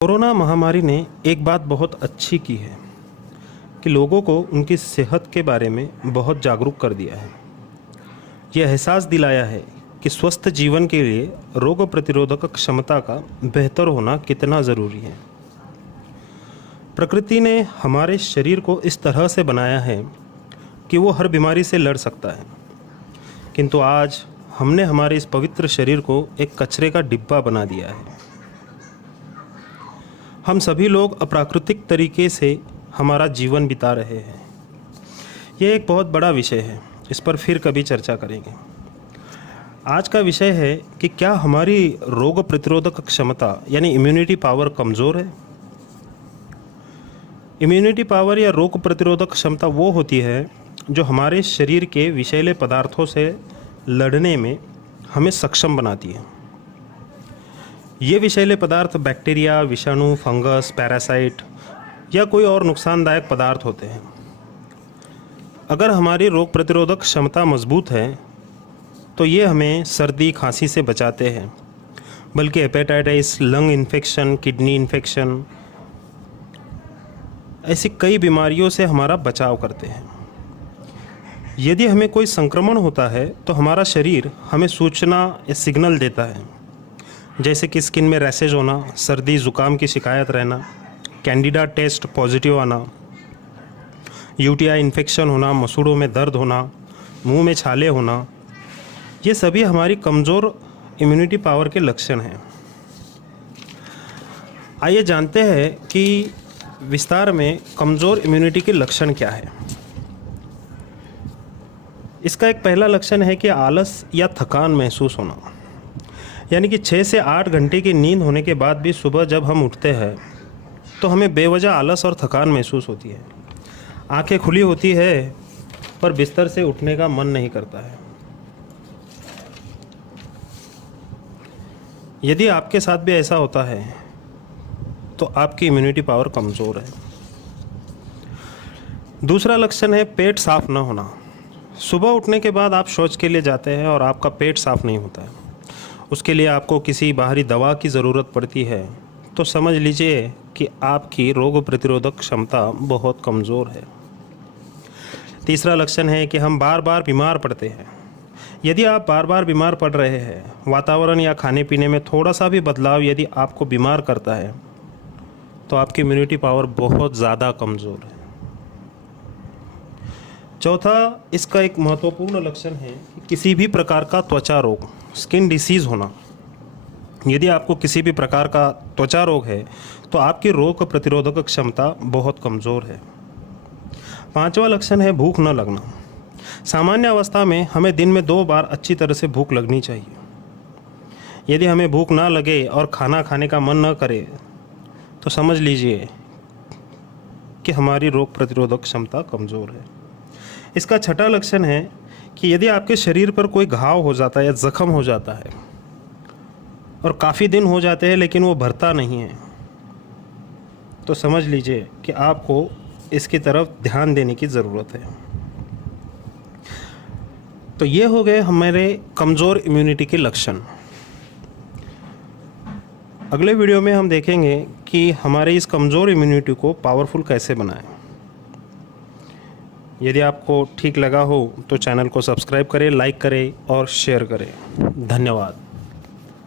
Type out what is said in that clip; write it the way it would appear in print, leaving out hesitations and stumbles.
Corona महामारी ने एक बात बहुत अच्छी की है कि लोगों को उनकी सेहत के बारे में बहुत जागरूक कर दिया है। यह एहसास दिलाया है कि स्वस्थ जीवन के लिए रोग प्रतिरोधक क्षमता का बेहतर होना कितना ज़रूरी है। प्रकृति ने हमारे शरीर को इस तरह से बनाया है कि वो हर बीमारी से लड़ सकता है, किंतु आज हमने हमारे इस पवित्र शरीर को एक कचरे का डिब्बा बना दिया है। हम सभी लोग अप्राकृतिक तरीके से हमारा जीवन बिता रहे हैं। यह एक बहुत बड़ा विषय है, इस पर फिर कभी चर्चा करेंगे। आज का विषय है कि क्या हमारी रोग प्रतिरोधक क्षमता यानी इम्यूनिटी पावर कमज़ोर है। इम्यूनिटी पावर या रोग प्रतिरोधक क्षमता वो होती है जो हमारे शरीर के विषैले पदार्थों से लड़ने में हमें सक्षम बनाती है। ये विषैले पदार्थ बैक्टीरिया, विषाणु, फंगस, पैरासाइट या कोई और नुकसानदायक पदार्थ होते हैं। अगर हमारी रोग प्रतिरोधक क्षमता मजबूत है तो ये हमें सर्दी खांसी से बचाते हैं, बल्कि hepatitis, lung infection, kidney infection ऐसी कई बीमारियों से हमारा बचाव करते हैं। यदि हमें कोई संक्रमण होता है तो हमारा शरीर हमें सूचना या सिग्नल देता है, जैसे कि स्किन में रैशेज होना, सर्दी ज़ुकाम की शिकायत रहना, कैंडिडा टेस्ट पॉजिटिव आना, यूटीआई इन्फेक्शन होना, मसूड़ों में दर्द होना, मुंह में छाले होना। ये सभी हमारी कमज़ोर इम्यूनिटी पावर के लक्षण हैं। आइए जानते हैं कि विस्तार में कमज़ोर इम्यूनिटी के लक्षण क्या है। इसका एक पहला लक्षण है कि आलस या थकान महसूस होना, यानी कि 6 से 8 घंटे की नींद होने के बाद भी सुबह जब हम उठते हैं तो हमें बेवजह आलस और थकान महसूस होती है। आंखें खुली होती है पर बिस्तर से उठने का मन नहीं करता है। यदि आपके साथ भी ऐसा होता है तो आपकी इम्यूनिटी पावर कमज़ोर है। दूसरा लक्षण है पेट साफ न होना। सुबह उठने के बाद आप शौच के लिए जाते हैं और आपका पेट साफ नहीं होता है। उसके लिए आपको किसी बाहरी दवा की ज़रूरत पड़ती है, तो समझ लीजिए कि आपकी रोग प्रतिरोधक क्षमता बहुत कमज़ोर है। तीसरा लक्षण है कि हम बार बार बीमार पड़ते हैं। यदि आप बार बार बीमार पड़ रहे हैं, वातावरण या खाने पीने में थोड़ा सा भी बदलाव यदि आपको बीमार करता है, तो आपकी इम्यूनिटी पावर बहुत ज़्यादा कमज़ोर है। चौथा, इसका एक महत्वपूर्ण लक्षण है कि किसी भी प्रकार का त्वचा रोग, स्किन डिसीज़ होना। यदि आपको किसी भी प्रकार का त्वचा रोग है तो आपकी रोग प्रतिरोधक क्षमता बहुत कमज़ोर है। पांचवा लक्षण है भूख न लगना। सामान्य अवस्था में हमें दिन में 2 बार अच्छी तरह से भूख लगनी चाहिए। यदि हमें भूख ना लगे और खाना खाने का मन न करे तो समझ लीजिए कि हमारी रोग प्रतिरोधक क्षमता कमज़ोर है। इसका छठा लक्षण है कि यदि आपके शरीर पर कोई घाव हो जाता है या ज़ख्म हो जाता है और काफ़ी दिन हो जाते हैं लेकिन वो भरता नहीं है, तो समझ लीजिए कि आपको इसकी तरफ ध्यान देने की ज़रूरत है। तो ये हो गए हमारे कमज़ोर इम्यूनिटी के लक्षण। अगले वीडियो में हम देखेंगे कि हमारे इस कमज़ोर इम्यूनिटी को पावरफुल कैसे बनाएं। यदि आपको ठीक लगा हो तो चैनल को सब्सक्राइब करें, लाइक करें और शेयर करें। धन्यवाद।